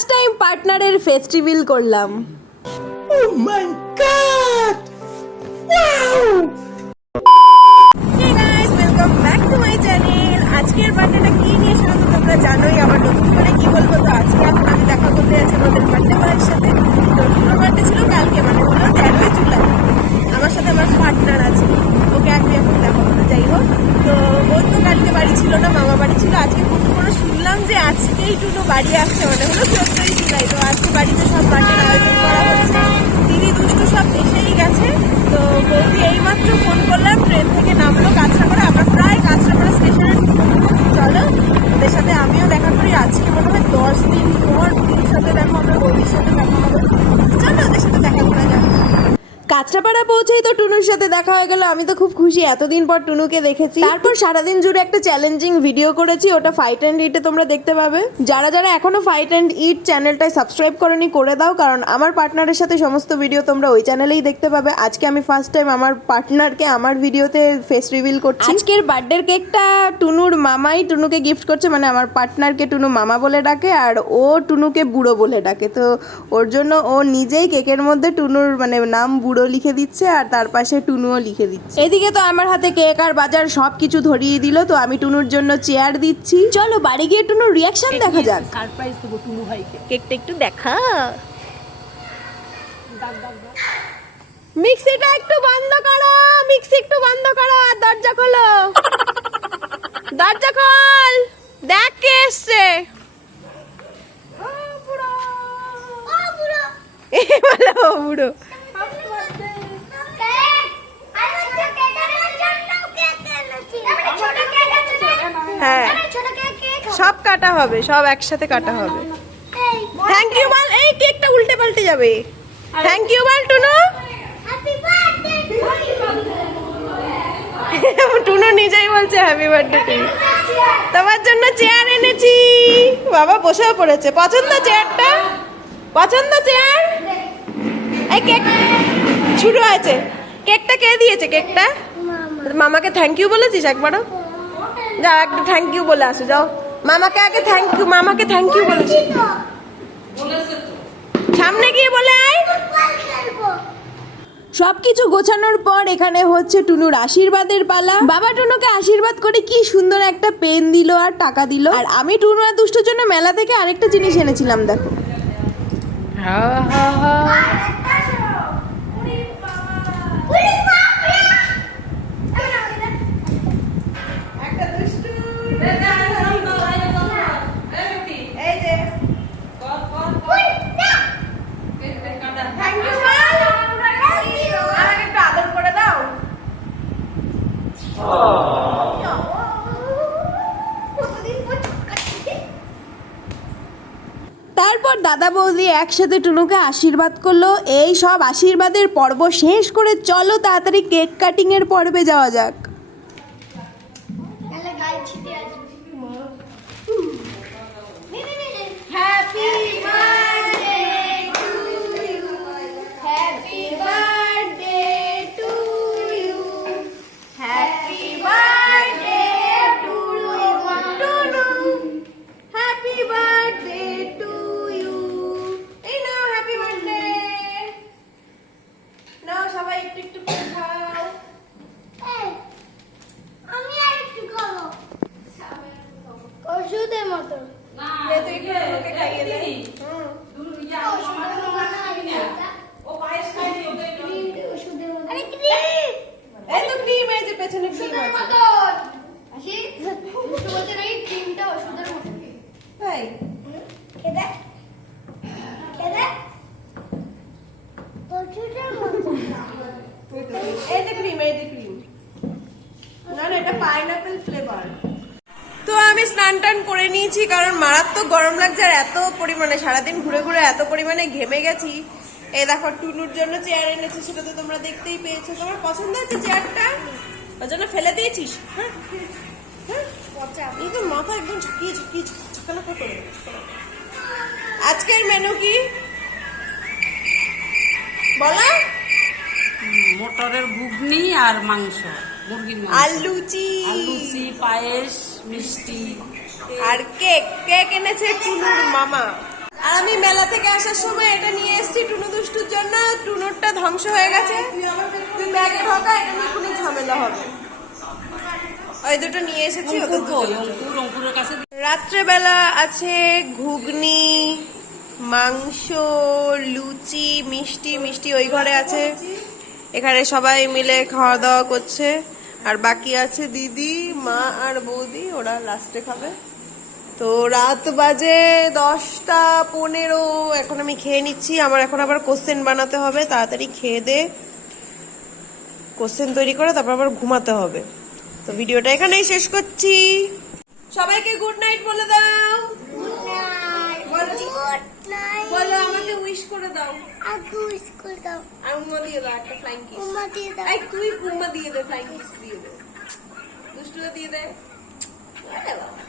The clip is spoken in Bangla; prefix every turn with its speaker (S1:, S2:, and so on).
S1: ফার্স্ট টাইম পার্টনারের ফেস্টিভ্যাল করলাম। Guys, welcome back to আজকের বার্থডেটা কি নিয়ে সেটা তো তোমরা জানোই আবার নতুন করে কি বলব? তো আজকে এখন আমি দেখা করতে যাচ্ছি আমাদের বার্থডে বয়ের সাথে। তো পুরো বার্থডে ছিল কালকে মানে হলো তেরোই জুলাই। আমার সাথে আমার পার্টনার আছে। ওকে আমি এখন দেখা করতে যাই হোক। তো ও তো কালকে বাড়ি ছিল না মামা বাড়ি ছিল। আজকে খুব করে শুনলাম যে আজকেই টুনো বাড়ি আসছে মানে হলো তো আজকে বাড়িতে সব বার্থডে আয়োজন করা হচ্ছে। দিদি দুষ্টু সব এসেই গেছে। তো বৌদি এইমাত্র ফোন করলাম, ট্রেন থেকে নামলো কাঁচরাপাড়া। আমরা প্রায় কাঁচরাপাড়া স্টেশনে চলো, ওদের সাথে আমিও দেখা করি। আজকে মনে হয় দশ দিন পর দিদির সাথে দেখা হবে, বৌদির সাথে দেখা হবে। চলো ওদের সাথে দেখা করা। কাঁচরাপাড়া পৌঁছেই তো টুনুর সাথে দেখা হয়ে গেল। আমি তো খুব খুশি। এতদিন পর টুনুকে দেখেছি। তারপর সারাদিন জুড়ে একটা চ্যালেঞ্জিং ভিডিও করেছি। ওটা ফাইট অ্যান্ড ইটে তোমরা দেখতে পাবে। যারা যারা এখনও ফাইট অ্যান্ড ইট চ্যানেলটায় সাবস্ক্রাইব করনি, করে দাও। কারণ আমার পার্টনারের সাথে সমস্ত ভিডিও তোমরা ওই চ্যানেলেই দেখতে পাবে। আজকে আমি ফার্স্ট টাইম আমার পার্টনারকে আমার ভিডিওতে ফেস রিভিল করছি। আজকের বার্থডের কেকটা টুনুর মামাই টুনুকে গিফট করছে। মানে আমার পার্টনারকে টুনু মামা বলে ডাকে আর ও টুনুকে বুড়ো বলে ডাকে। তো ওর জন্য ও নিজেই কেকের মধ্যে টুনুর মানে নাম বুড়ো লিখে দিচ্ছে আর তার পাশে টুনুও লিখে দিচ্ছে। এদিকে তো আমার হাতে কেক আর বাজার সব কিছু ধরিয়ে দিল তো আমি টুনুর জন্য চেয়ার দিচ্ছি। চলো বাড়ি গিয়ে টুনুর রিয়াকশন দেখা যাক।
S2: সারপ্রাইজ দেবো টুনু ভাইকে।
S1: কেকটা একটু দেখা। মিক্সিটা একটু বন্ধ করো মিক্সি একটু বন্ধ করো আর দরজা খোলো। দরজা খোল দেখ কে এসছে। বুড়ো। কাটা হবে সব একসাথে কাটা হবে। থ্যাংক ইউ বল এই কেকটা উল্টে পাল্টে যাবে। থ্যাংক ইউ বল টুনু। টুনু নিজেই বলছে হ্যাপি বার্থডে তোমার জন্য চেয়ার এনেছি। বাবা বসেও পড়েছে। পছন্দ চেয়ারটা পছন্দ চেয়ার এই কেক শুরু হয়েছে। কেকটা কে দিয়েছে কেকটা? মামাকে থ্যাংক ইউ বলেছিস একবারও? যাও একটা থ্যাংক ইউ বলে আসো যাও। মামাকে আগে থ্যাংক ইউ মামাকে থ্যাংক ইউ বলেছি। সামনে গিয়ে বলে আয়। সবকিছু গোছানোর পর এখানে হচ্ছে টুনুর আশীর্বাদের পালা। বাবা টুনুকে আশীর্বাদ করে কি সুন্দর একটা পেন দিল আর টাকা দিল। আর আমি টুনু আর দুষ্টুর জন্য মেলা থেকে আরেকটা জিনিস এনেছিলাম দেখো। একটা তারপর দাদা বৌদি একসাথে টুনুকে আশীর্বাদ করল। এই সব আশীর্বাদের পর্ব শেষ করে চলো তাড়াতাড়ি কেক কাটিং এর পর্বে যাওয়া যাক। পেছনে ক্রিম আছে।
S3: ক্রিমটা ওষুধের মতো।
S1: তাই
S3: খেদে খেদে ওষুধের মতো।
S1: এই যে ক্রিম এই যে ক্রিম। না না এটা পাইনাপেল ফ্লেভার। তো আমি স্নান টান করে নিয়েছি কারণ মারাত্মক গরম লাগছে আর এত পরিমাণে সারাদিন ঘুরে ঘুরে এত পরিমাণে ঘেমে গেছি। এই দেখো টুনুর জন্য চেয়ার এনেছি সেটা তো তোমরা দেখতেই পেয়েছ। তোমার পছন্দ হচ্ছে চেয়ারটা ওর জন্য ফেলে দিয়েছিস? হ্যাঁ? হ্যাঁ? এই তো মাথা একদম ঝাঁকিয়ে ঝাঁকিয়ে ঝাঁকানো করে আজকের মেনু কি? বলো।
S2: মটরের ঘুগনি আর মাংস মুরগির মাংস।
S1: আর লুচি।
S2: লুচি পায়েস। মিষ্টি।
S1: আর কেক কেক এনেছে চুনুর মামা। আর আমি মেলা থেকে আসার সময় এটা নিয়ে এসেছি টুনু দুষ্টুর জন্য। টুনুরটা ধ্বংস হয়ে গেছে। তুই ব্যাগে ঢোকা এটা নিয়ে কোনো ঝামেলা হবে। ওই দুটো নিয়ে এসেছি রাত্রেবেলা আছে ঘুগনি মাংস লুচি মিষ্টি মিষ্টি ওই ঘরে আছে। এখানে সবাই মিলে খাওয়া দাওয়া করছে। আর বাকি আছে দিদি মা আর বৌদি ওরা লাস্টে খাবে। তো রাত বাজে দশটা পনেরো এখন আমি খেয়ে নিচ্ছি। আমার এখন আবার কোশ্চেন বানাতে হবে তাড়াতাড়ি খেয়ে দে। কোশ্চেন তৈরি করে তারপর আবার ঘুমাতে হবে। তো ভিডিওটা এখানেই শেষ করছি। সবাইকে গুড নাইট বলে দাও। বলো বলো আমাকে উইশ করে দাও। আমাকে উইশ করে আর উম্মা দিয়ে দাও একটা ফ্লাইং কিস এই তুই উম্মা দিয়ে দে ফ্লাইং কিস দিয়ে দে। দুষ্টুরা দিয়ে দে। আরে বাবা